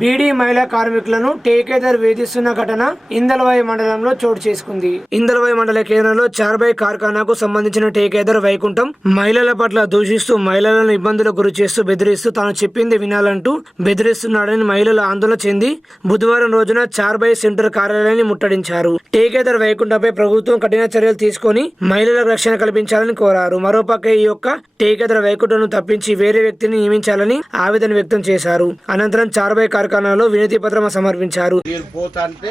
బీడీ మహిళా కార్మికులను టేకేదర్ వేధిస్తున్న ఘటన ఇందలవాయి మండలంలో చోటు చేసుకుంది. ఇందలవాయి మండల కేంద్రంలో చార్బై కార్ఖానాకు సంబంధించిన టేకేదర్ వైకుంఠం మహిళల పట్ల దూషిస్తూ మహిళలను ఇబ్బందులకు గురి చేస్తూ బెదిరిస్తూ తాను చెప్పింది వినాలంటూ బెదిరిస్తున్నాడని మహిళలు ఆందోళన చెంది బుధవారం రోజున చార్బై సెంటర్ కార్యాలయాన్ని ముట్టడించారు. టేకేదర్ వైకుంఠంపై ప్రభుత్వం కఠిన చర్యలు తీసుకొని మహిళలకు రక్షణ కల్పించాలని కోరారు. మరోపక్క ఈ యొక్క టేకేదర్ వైకుంఠను తప్పించి వేరే వ్యక్తిని నియమించాలని ఆవేదన వ్యక్తం చేశారు. అనంతరం చార్బై కార్ఖానాలో వినతి పత్రం సమర్పించారు మీరు పోతా అంటే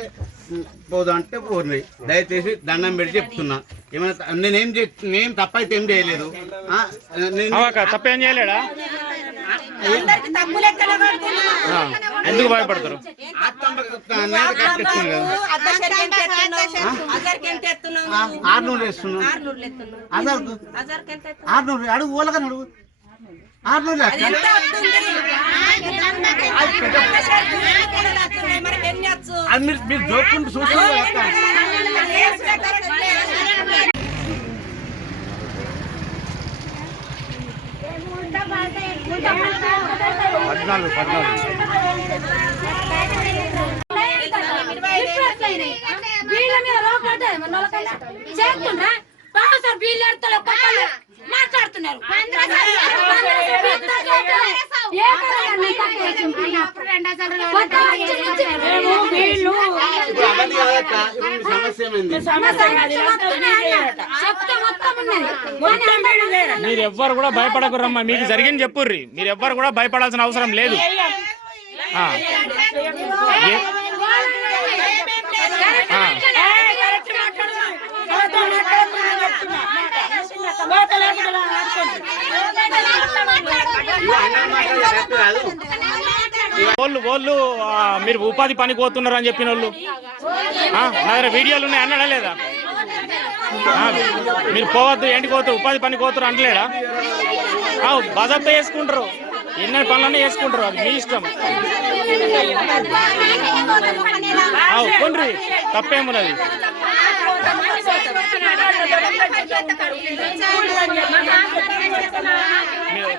పోదా అంటే పోతున్నాయి దయచేసి దండం పెట్టి చెప్తున్నా ఏమైనా నేనేం చే నేను తప్పైతే ఏం చేయలేదు ఆ, నేను అవక తప్పేం చేయలేడా పడుతున్నా? ఆ, ఎందుకు భయపడతారు? ఆరునూరు వేస్తున్నాం అడుగు ఓలగా అడుగు ఆరునూరు అది మీరు మీరు జోక్కుంటూ చూసుకుంటూ వస్తాను. ఏం ప్రకారం లేదు. పద్నాలుగు పద్నాలుగు వీళ్ళ మీద రోకట చేస్తున్నా బాగా వీళ్ళు ఎడతలు ఒక్కొక్కరు మాట్లాడుతున్నారు మీరు ఎవ్వరు కూడా భయపడకురమ్మా మీకు జరిగింది చెప్పుర్రి మీరు ఎవ్వరు కూడా భయపడాల్సిన అవసరం లేదు వాళ్ళు వాళ్ళు మీరు ఉపాధి పని పోతున్నారు అని చెప్పిన వాళ్ళు నా దగ్గర వీడియోలు ఉన్నాయి అన్నాడా లేదా? మీరు పోవద్దు ఎండిపోతారు పోతారు? ఉపాధి పని పోతారు అంటలేడా? బజాబ్తో వేసుకుంటారు. ఎన్నో పనులన్నీ వేసుకుంటారు అది మీ ఇష్టం. కొండ్రి తప్పేమున్నది మీరు